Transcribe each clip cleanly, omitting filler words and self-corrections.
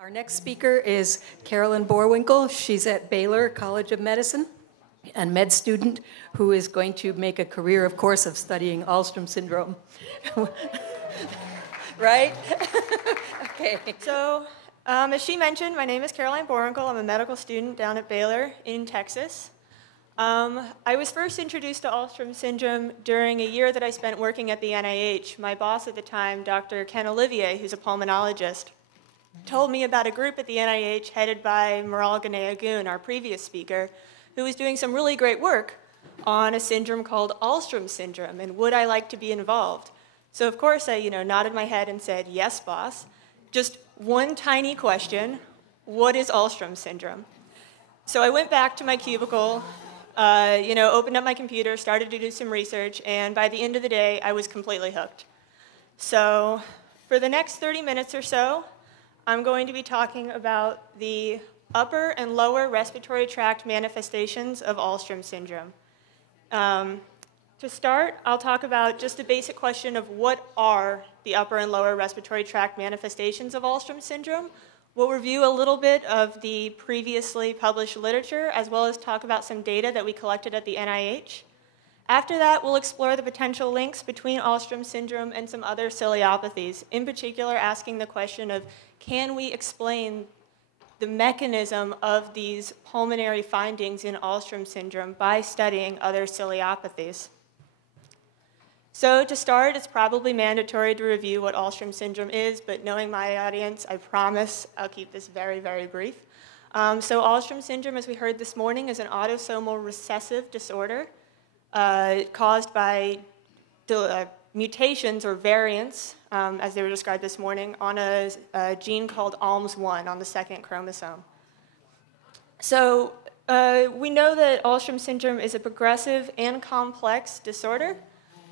Our next speaker is Carolyn Boerwinkle. She's at Baylor College of Medicine, a med student who is going to make a career, of course, of studying Alström syndrome. Right? Okay. So, as she mentioned, my name is Caroline Boerwinkle. I'm a medical student down at Baylor in Texas. I was first introduced to Alström syndrome during a year that I spent working at the NIH. My boss at the time, Dr. Ken Olivier, who's a pulmonologist, told me about a group at the NIH headed by Maral Ghanay-Agoon, our previous speaker, who was doing some really great work on a syndrome called Alström syndrome, and would I like to be involved? So of course I nodded my head and said, yes, boss. Just one tiny question, what is Alström syndrome? So I went back to my cubicle, opened up my computer, started to do some research, and by the end of the day, I was completely hooked. So for the next 30 minutes or so, I'm going to be talking about the upper and lower respiratory tract manifestations of Alström syndrome. To start, I'll talk about just a basic question of what are the upper and lower respiratory tract manifestations of Alström syndrome. We'll review a little bit of the previously published literature, as well as talk about some data that we collected at the NIH. After that, we'll explore the potential links between Alström syndrome and some other ciliopathies, in particular asking the question of, can we explain the mechanism of these pulmonary findings in Alström syndrome by studying other ciliopathies? So to start, it's probably mandatory to review what Alström syndrome is, but knowing my audience, I promise I'll keep this very, very brief. So Alström syndrome, as we heard this morning, is an autosomal recessive disorder caused by mutations or variants, as they were described this morning, on a gene called ALMS1 on the second chromosome. So we know that Alström syndrome is a progressive and complex disorder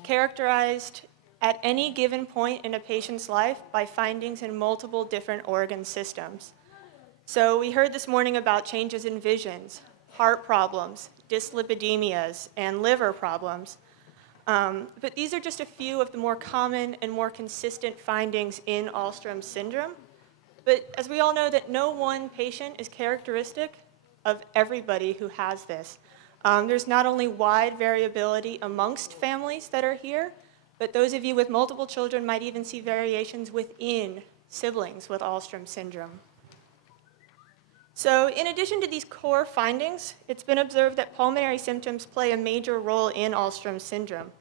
characterized at any given point in a patient's life by findings in multiple different organ systems. So we heard this morning about changes in visions, heart problems, dyslipidemias, and liver problems. But these are just a few of the more common and more consistent findings in Alström syndrome. But as we all know, that no one patient is characteristic of everybody who has this. There's not only wide variability amongst families that are here, but those of you with multiple children might even see variations within siblings with Alström syndrome. So in addition to these core findings, it's been observed that pulmonary symptoms play a major role in Alström syndrome.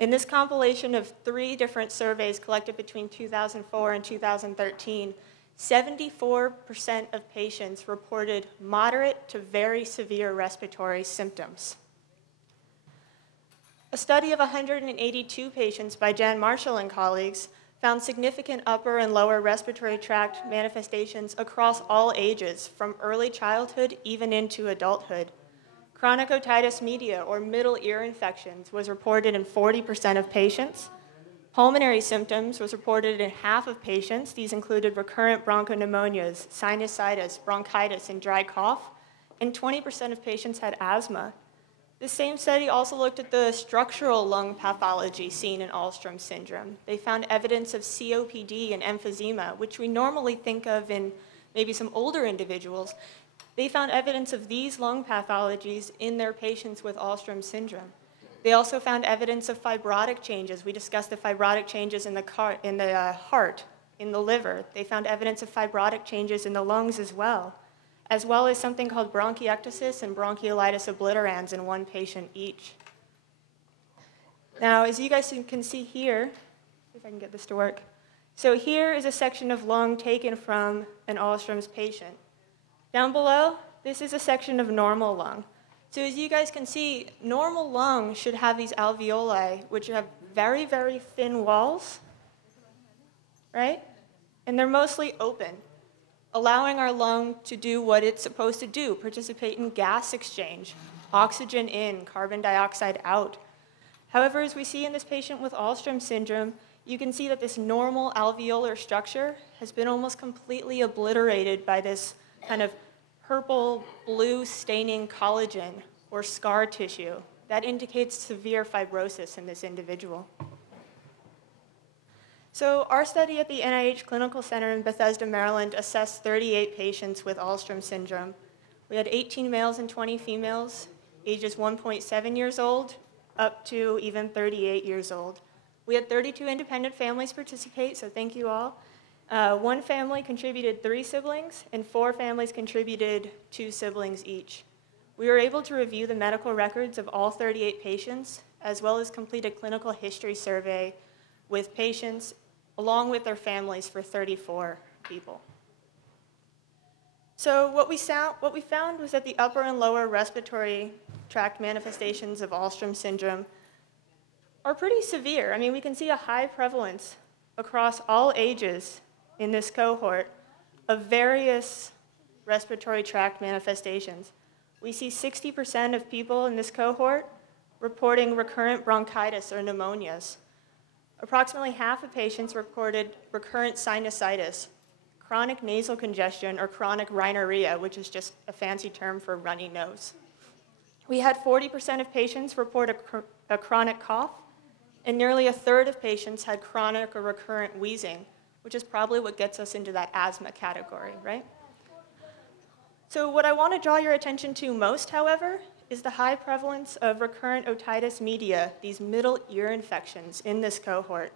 In this compilation of 3 different surveys collected between 2004 and 2013, 74% of patients reported moderate to very severe respiratory symptoms. A study of 182 patients by Jan Marshall and colleagues found significant upper and lower respiratory tract manifestations across all ages, from early childhood even into adulthood. Chronic otitis media, or middle ear infections, was reported in 40% of patients. Pulmonary symptoms was reported in half of patients. These included recurrent bronchopneumonias, sinusitis, bronchitis, and dry cough, and 20% of patients had asthma. The same study also looked at the structural lung pathology seen in Alström syndrome. They found evidence of COPD and emphysema, which we normally think of in maybe some older individuals. They found evidence of these lung pathologies in their patients with Alström syndrome. They also found evidence of fibrotic changes. We discussed the fibrotic changes in the heart, in the liver. They found evidence of fibrotic changes in the lungs as well as something called bronchiectasis and bronchiolitis obliterans in one patient each. Now, as you guys can see here, if I can get this to work. So here is a section of lung taken from an Alström's patient. Down below, this is a section of normal lung. So as you guys can see, normal lung should have these alveoli, which have very, very thin walls, right? And they're mostly open, allowing our lung to do what it's supposed to do, participate in gas exchange, oxygen in, carbon dioxide out. However, as we see in this patient with Alström syndrome, you can see that this normal alveolar structure has been almost completely obliterated by this kind of purple-blue staining collagen or scar tissue. That indicates severe fibrosis in this individual. So our study at the NIH Clinical Center in Bethesda, Maryland, assessed 38 patients with Alström syndrome. We had 18 males and 20 females, ages 1.7 years old up to even 38 years old. We had 32 independent families participate, so thank you all. One family contributed 3 siblings, and 4 families contributed 2 siblings each. We were able to review the medical records of all 38 patients, as well as complete a clinical history survey with patients, along with their families, for 34 people. So what we found was that the upper and lower respiratory tract manifestations of Alström syndrome are pretty severe. I mean, we can see a high prevalence across all ages in this cohort of various respiratory tract manifestations. We see 60% of people in this cohort reporting recurrent bronchitis or pneumonias. Approximately half of patients reported recurrent sinusitis, chronic nasal congestion, or chronic rhinorrhea, which is just a fancy term for runny nose. We had 40% of patients report a chronic cough, and nearly a third of patients had chronic or recurrent wheezing, which is probably what gets us into that asthma category, right? So what I want to draw your attention to most, however, is the high prevalence of recurrent otitis media, these middle ear infections in this cohort.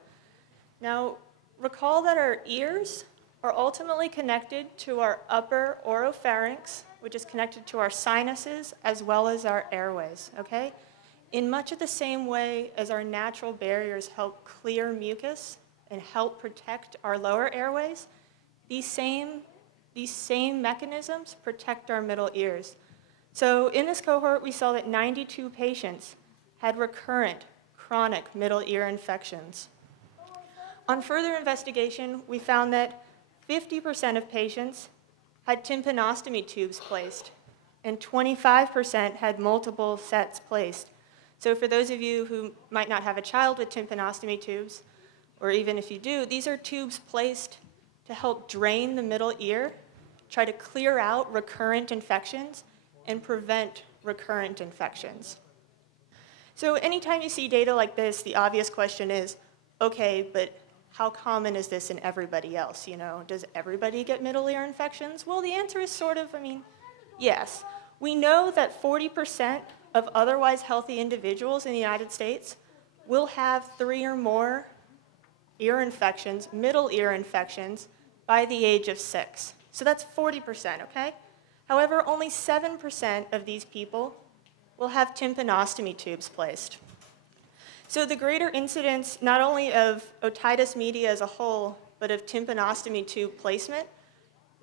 Now, recall that our ears are ultimately connected to our upper oropharynx, which is connected to our sinuses as well as our airways, okay? In much of the same way as our natural barriers help clear mucus and help protect our lower airways, these same mechanisms protect our middle ears. So in this cohort, we saw that 92 patients had recurrent chronic middle ear infections. On further investigation, we found that 50% of patients had tympanostomy tubes placed, and 25% had multiple sets placed. So for those of you who might not have a child with tympanostomy tubes, or even if you do, these are tubes placed to help drain the middle ear, try to clear out recurrent infections, and prevent recurrent infections. So anytime you see data like this, the obvious question is, okay, but how common is this in everybody else? You know, does everybody get middle ear infections? Well, the answer is sort of, yes. We know that 40% of otherwise healthy individuals in the United States will have 3 or more ear infections, middle ear infections, by the age of 6. So that's 40%, okay? However, only 7% of these people will have tympanostomy tubes placed. So the greater incidence, not only of otitis media as a whole, but of tympanostomy tube placement,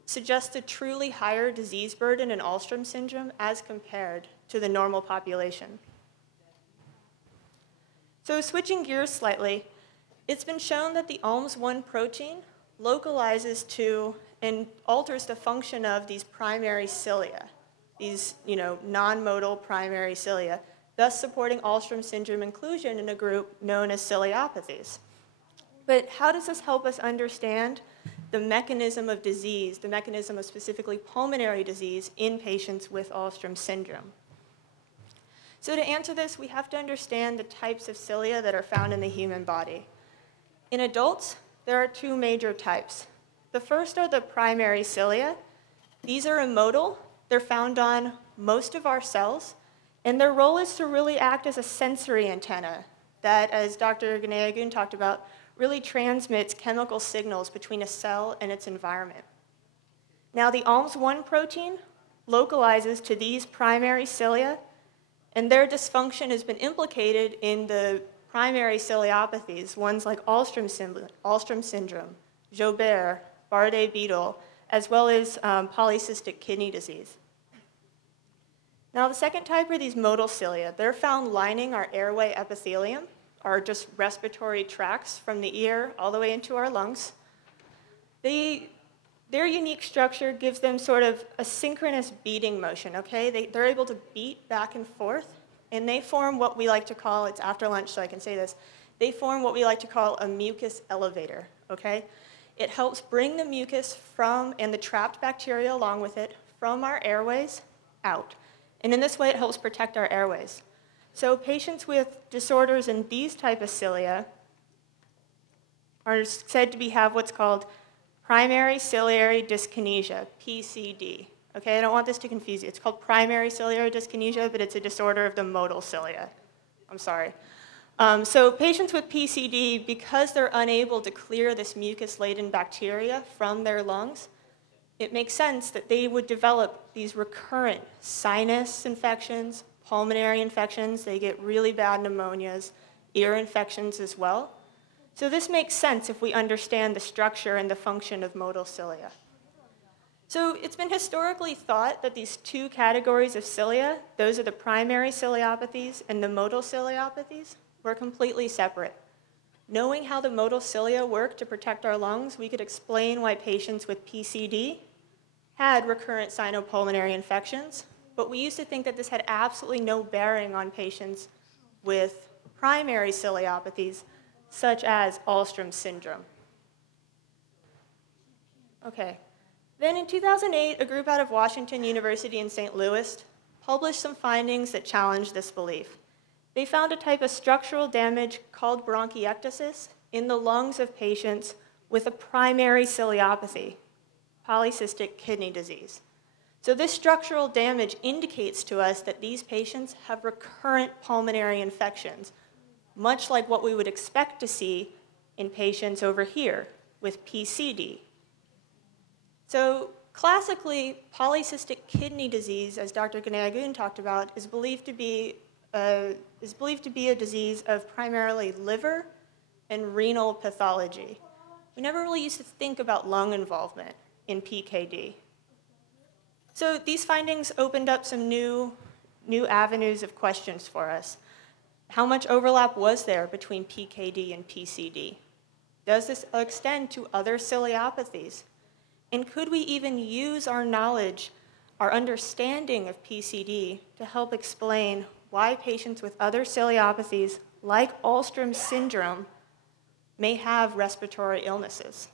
suggests a truly higher disease burden in Alström syndrome as compared to the normal population. So switching gears slightly, it's been shown that the ALMS1 protein localizes to and alters the function of these primary cilia, these non-modal primary cilia, thus supporting Alström syndrome inclusion in a group known as ciliopathies. But how does this help us understand the mechanism of disease, the mechanism of specifically pulmonary disease in patients with Alström syndrome? So to answer this, we have to understand the types of cilia that are found in the human body. In adults, there are 2 major types. The first are the primary cilia. These are immodal. They're found on most of our cells, and their role is to really act as a sensory antenna that, as Dr. Ganeagun talked about, really transmits chemical signals between a cell and its environment. Now, the ALMS1 protein localizes to these primary cilia, and their dysfunction has been implicated in the primary ciliopathies, ones like Alström syndrome, Joubert, Bardet-Biedl, as well as polycystic kidney disease. Now, the second type are these modal cilia. They're found lining our airway epithelium, or just respiratory tracts from the ear all the way into our lungs. Their unique structure gives them sort of a synchronous beating motion, okay? They're able to beat back and forth, and they form what we like to call, it's after lunch so I can say this, they form what we like to call a mucus elevator, okay? It helps bring the mucus and the trapped bacteria along with it from our airways out. And in this way, it helps protect our airways. So patients with disorders in these type of cilia are said to have what's called primary ciliary dyskinesia, PCD. Okay, I don't want this to confuse you. It's called primary ciliary dyskinesia, but it's a disorder of the modal cilia. I'm sorry. So patients with PCD, because they're unable to clear this mucus-laden bacteria from their lungs, it makes sense that they would develop these recurrent sinus infections, pulmonary infections. They get really bad pneumonias, ear infections as well. So this makes sense if we understand the structure and the function of modal cilia. So it's been historically thought that these two categories of cilia, those are the primary ciliopathies and the modal ciliopathies, were completely separate. Knowing how the modal cilia work to protect our lungs, we could explain why patients with PCD had recurrent sinopulmonary infections, but we used to think that this had absolutely no bearing on patients with primary ciliopathies, such as Alström syndrome. Okay. Then in 2008, a group out of Washington University in St. Louis published some findings that challenged this belief. They found a type of structural damage called bronchiectasis in the lungs of patients with a primary ciliopathy, polycystic kidney disease. So this structural damage indicates to us that these patients have recurrent pulmonary infections, much like what we would expect to see in patients over here with PCD. So classically, polycystic kidney disease, as Dr. Ganayagun talked about, is believed to be a disease of primarily liver and renal pathology. We never really used to think about lung involvement in PKD. So these findings opened up some new avenues of questions for us. How much overlap was there between PKD and PCD? Does this extend to other ciliopathies? And could we even use our knowledge, our understanding of PCD to help explain why patients with other ciliopathies, like Alström syndrome, may have respiratory illnesses?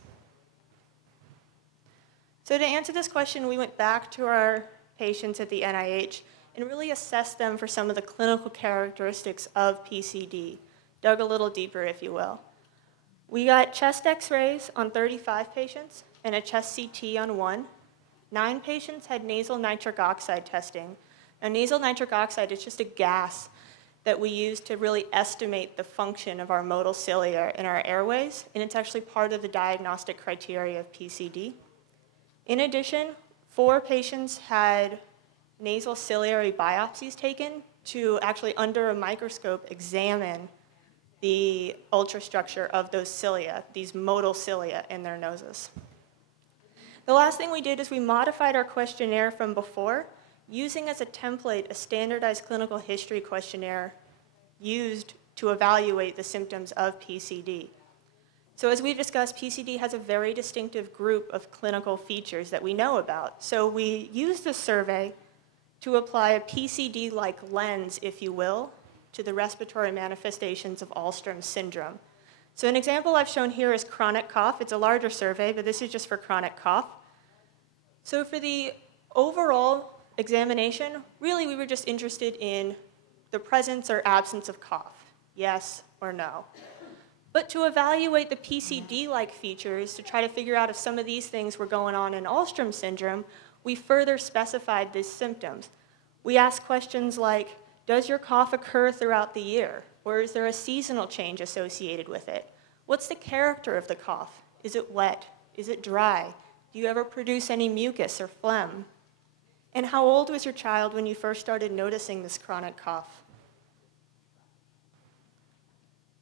So to answer this question, we went back to our patients at the NIH and really assessed them for some of the clinical characteristics of PCD, dug a little deeper, if you will. We got chest x-rays on 35 patients and a chest CT on 1. 9 patients had nasal nitric oxide testing. Now, nasal nitric oxide is just a gas that we use to really estimate the function of our modal cilia in our airways, and it's actually part of the diagnostic criteria of PCD. In addition, 4 patients had nasal ciliary biopsies taken to actually, under a microscope, examine the ultrastructure of those cilia, these modal cilia in their noses. The last thing we did is we modified our questionnaire from before, using as a template a standardized clinical history questionnaire used to evaluate the symptoms of PCD. So as we've discussed, PCD has a very distinctive group of clinical features that we know about. So we used this survey to apply a PCD-like lens, if you will, to the respiratory manifestations of Alström syndrome. So an example I've shown here is chronic cough. It's a larger survey, but this is just for chronic cough. So for the overall examination, really we were just interested in the presence or absence of cough, yes or no. But to evaluate the PCD-like features, to try to figure out if some of these things were going on in Alström syndrome, we further specified these symptoms. We asked questions like, does your cough occur throughout the year? Or is there a seasonal change associated with it? What's the character of the cough? Is it wet? Is it dry? Do you ever produce any mucus or phlegm? And how old was your child when you first started noticing this chronic cough?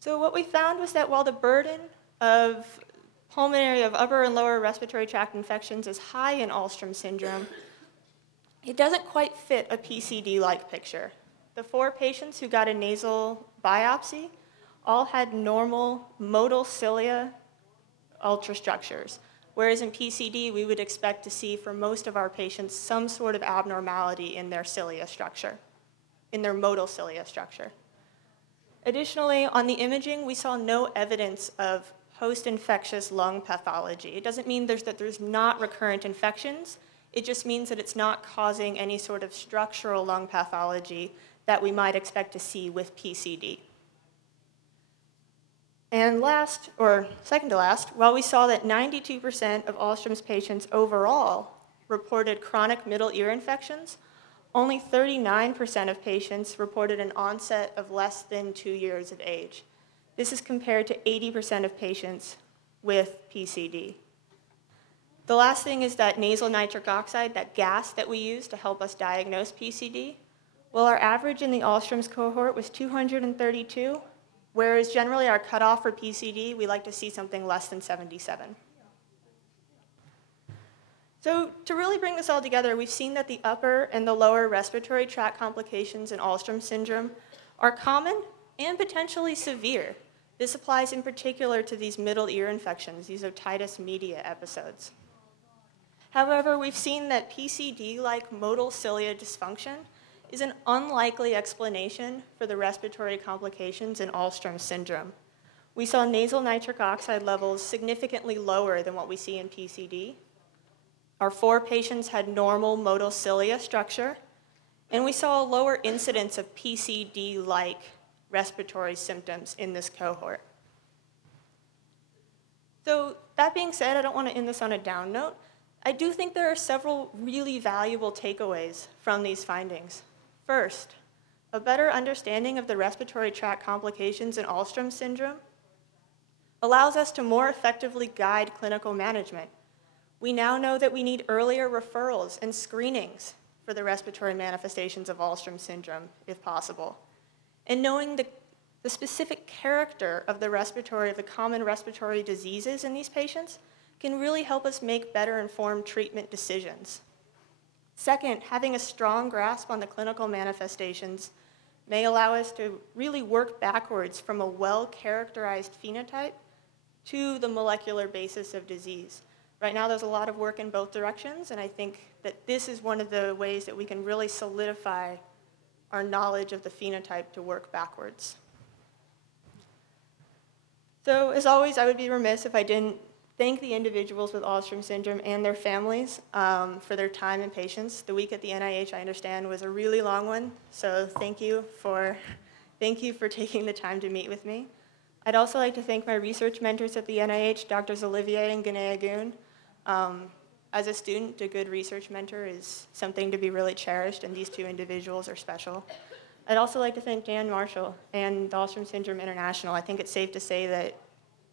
So what we found was that while the burden of upper and lower respiratory tract infections is high in Alström syndrome, it doesn't quite fit a PCD-like picture. The 4 patients who got a nasal biopsy all had normal modal cilia ultrastructures, whereas in PCD we would expect to see for most of our patients some sort of abnormality in their cilia structure, in their modal cilia structure. Additionally, on the imaging, we saw no evidence of post-infectious lung pathology. It doesn't mean that there's not recurrent infections. It just means that it's not causing any sort of structural lung pathology that we might expect to see with PCD. And last, or second to last, while we saw that 92% of Alström's patients overall reported chronic middle ear infections, only 39% of patients reported an onset of less than 2 years of age. This is compared to 80% of patients with PCD. The last thing is that nasal nitric oxide, that gas that we use to help us diagnose PCD. Well, our average in the Alström's cohort was 232, whereas generally our cutoff for PCD, we like to see something less than 77. So to really bring this all together, we've seen that the upper and the lower respiratory tract complications in Alström syndrome are common and potentially severe. This applies in particular to these middle ear infections, these otitis media episodes. However, we've seen that PCD-like modal cilia dysfunction is an unlikely explanation for the respiratory complications in Alström syndrome. We saw nasal nitric oxide levels significantly lower than what we see in PCD. Our 4 patients had normal modal cilia structure, and we saw a lower incidence of PCD-like respiratory symptoms in this cohort. So that being said, I don't want to end this on a down note. I do think there are several really valuable takeaways from these findings. First, a better understanding of the respiratory tract complications in Alström syndrome allows us to more effectively guide clinical management. We now know that we need earlier referrals and screenings for the respiratory manifestations of Alström syndrome, if possible. And knowing the specific character of the common respiratory diseases in these patients can really help us make better informed treatment decisions. Second, having a strong grasp on the clinical manifestations may allow us to really work backwards from a well-characterized phenotype to the molecular basis of disease. Right now, there's a lot of work in both directions, and I think that this is one of the ways that we can really solidify our knowledge of the phenotype to work backwards. So, as always, I would be remiss if I didn't thank the individuals with Alström syndrome and their families for their time and patience. The week at the NIH, I understand, was a really long one, so thank you for taking the time to meet with me. I'd also like to thank my research mentors at the NIH, Drs. Olivier and Ganeagoon. As a student, a good research mentor is something to be really cherished, and these 2 individuals are special. I'd also like to thank Dan Marshall and the Alström Syndrome International. I think it's safe to say that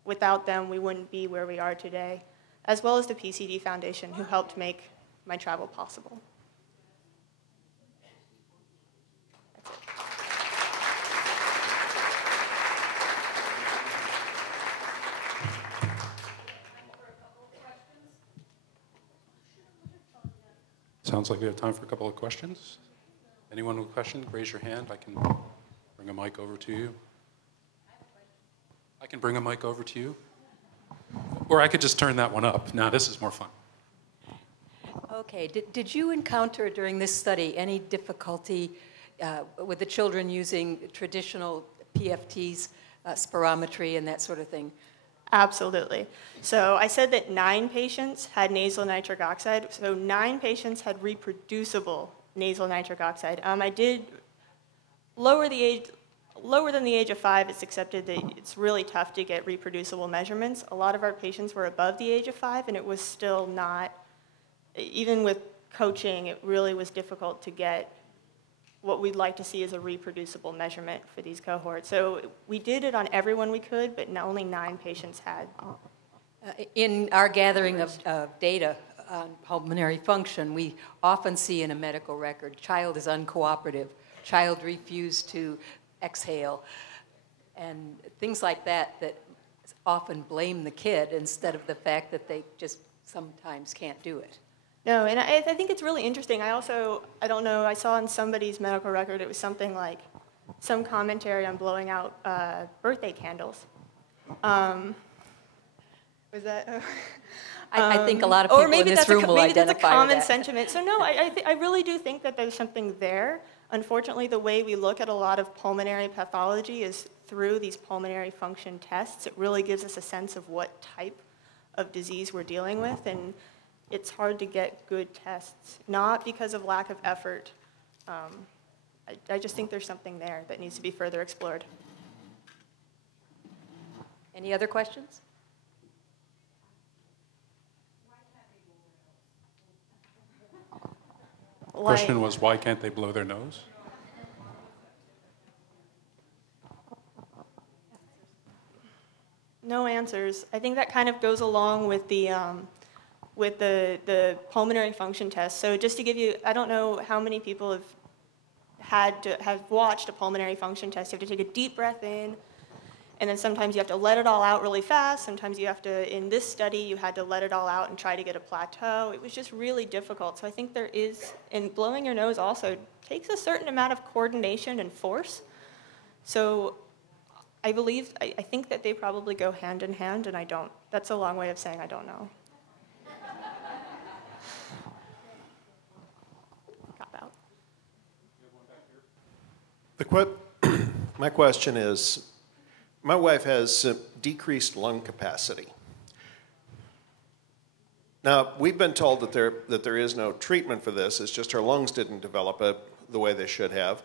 without them, we wouldn't be where we are today, as well as the PCD Foundation, who helped make my travel possible. Sounds like we have time for a couple of questions. Anyone with a question, raise your hand. I can bring a mic over to you. I can bring a mic over to you. Or I could just turn that one up. Now, this is more fun. Okay, did you encounter during this study any difficulty with the children using traditional PFTs, spirometry, and that sort of thing? Absolutely. So I said that 9 patients had nasal nitric oxide. So 9 patients had reproducible nasal nitric oxide. I did lower than the age of 5. It's accepted that it's really tough to get reproducible measurements. A lot of our patients were above the age of 5, and it was still not, even with coaching, it really was difficult to get what we'd like to see as a reproducible measurement for these cohorts. So we did it on everyone we could, but only 9 patients had. In our gathering of data on pulmonary function, we often see in a medical record, child is uncooperative, child refused to exhale, and things like that often blame the kid instead of the fact that they just sometimes can't do it. No, and I think it's really interesting. I don't know, I saw in somebody's medical record, it was something like some commentary on blowing out birthday candles. Was that? I think a lot of people in this room will identify with that. Or maybe that's a common sentiment. So no, I really do think that there's something there. Unfortunately, the way we look at a lot of pulmonary pathology is through these pulmonary function tests. It really gives us a sense of what type of disease we're dealing with, and it's hard to get good tests, not because of lack of effort. I just think there's something there that needs to be further explored. Any other questions? The question was, why can't they blow their nose? No answers. I think that kind of goes along with the pulmonary function test. So just to give you, I don't know how many people have watched a pulmonary function test. You have to take a deep breath in, and then sometimes you have to let it all out really fast. Sometimes you have to, in this study, you had to let it all out and try to get a plateau. It was just really difficult. So I think there is, and blowing your nose also takes a certain amount of coordination and force. So I think that they probably go hand in hand, and I don't. That's a long way of saying I don't know. Cop out. My question is, my wife has decreased lung capacity. Now, we've been told that there is no treatment for this. It's just her lungs didn't develop the way they should have.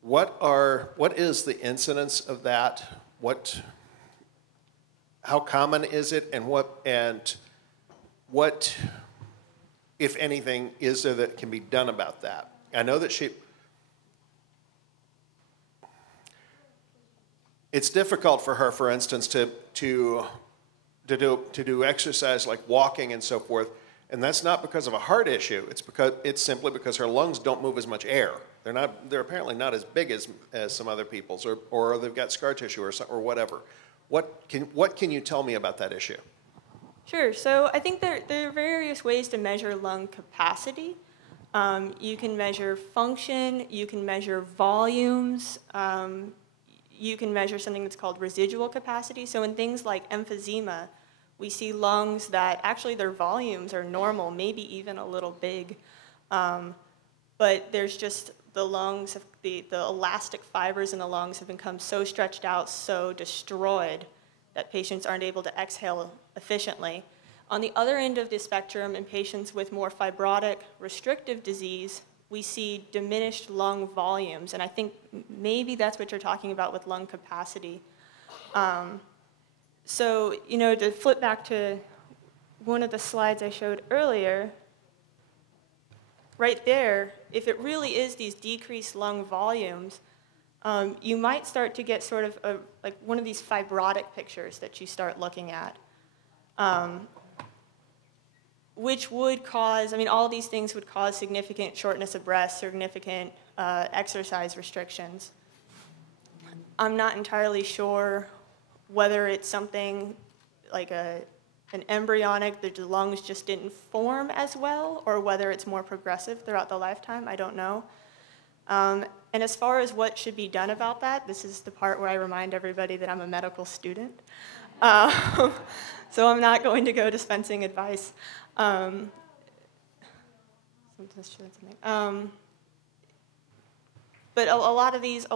What is the incidence of that? How common is it, and what, if anything, is there that can be done about that? I know that it's difficult for her, for instance, to do exercise like walking and so forth, and that's not because of a heart issue. It's simply because her lungs don't move as much air. They're apparently not as big as some other people's, or they've got scar tissue or whatever. What can you tell me about that issue? Sure. So I think there are various ways to measure lung capacity. You can measure function. You can measure volumes. You can measure something that's called residual capacity. So in things like emphysema, we see lungs that actually their volumes are normal, maybe even a little big. But there's just the lungs, the elastic fibers in the lungs have become so stretched out, so destroyed, that patients aren't able to exhale efficiently. On the other end of the spectrum, in patients with more fibrotic, restrictive disease, we see diminished lung volumes, and I think maybe that's what you're talking about with lung capacity. So, to flip back to one of the slides I showed earlier, right there, if it really is these decreased lung volumes, you might start to get sort of like one of these fibrotic pictures that you start looking at, which would cause, all these things would cause significant shortness of breath, significant exercise restrictions. I'm not entirely sure whether it's something like an embryonic, the lungs just didn't form as well, or whether it's more progressive throughout the lifetime, I don't know. And as far as what should be done about that, this is the part where I remind everybody that I'm a medical student. So I'm not going to go dispensing advice. But a lot of these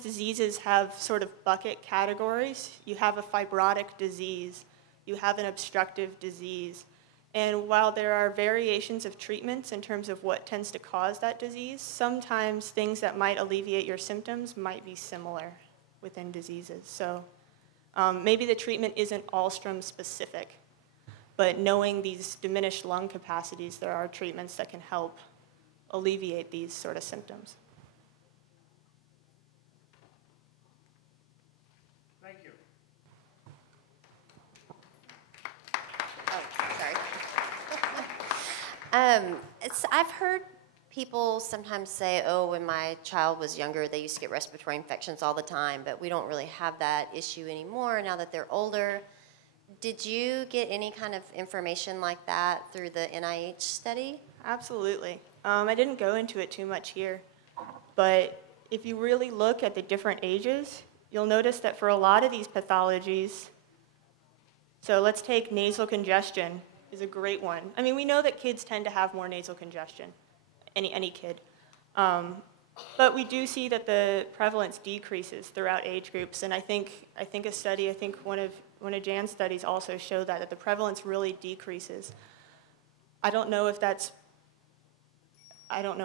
diseases have sort of bucket categories. You have a fibrotic disease, you have an obstructive disease, and while there are variations of treatments in terms of what tends to cause that disease, sometimes things that might alleviate your symptoms might be similar within diseases. So maybe the treatment isn't Alström specific, but knowing these diminished lung capacities, there are treatments that can help alleviate these sort of symptoms. Thank you. I've heard people sometimes say, oh, when my child was younger, they used to get respiratory infections all the time, but we don't really have that issue anymore now that they're older. Did you get any kind of information like that through the NIH study? Absolutely. I didn't go into it too much here, but if you really look at the different ages, you'll notice that for a lot of these pathologies, so let's take nasal congestion is a great one. We know that kids tend to have more nasal congestion, any kid. But we do see that the prevalence decreases throughout age groups, and I think one of Jan's studies also showed that the prevalence really decreases. I don't know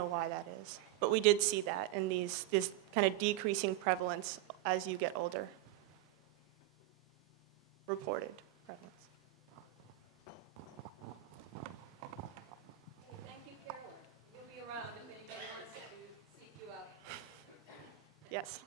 why that is, but we did see that in this kind of decreasing prevalence as you get older. reported prevalence. Thank you, Carolyn. You'll be around if anybody wants to seek you out. Yes.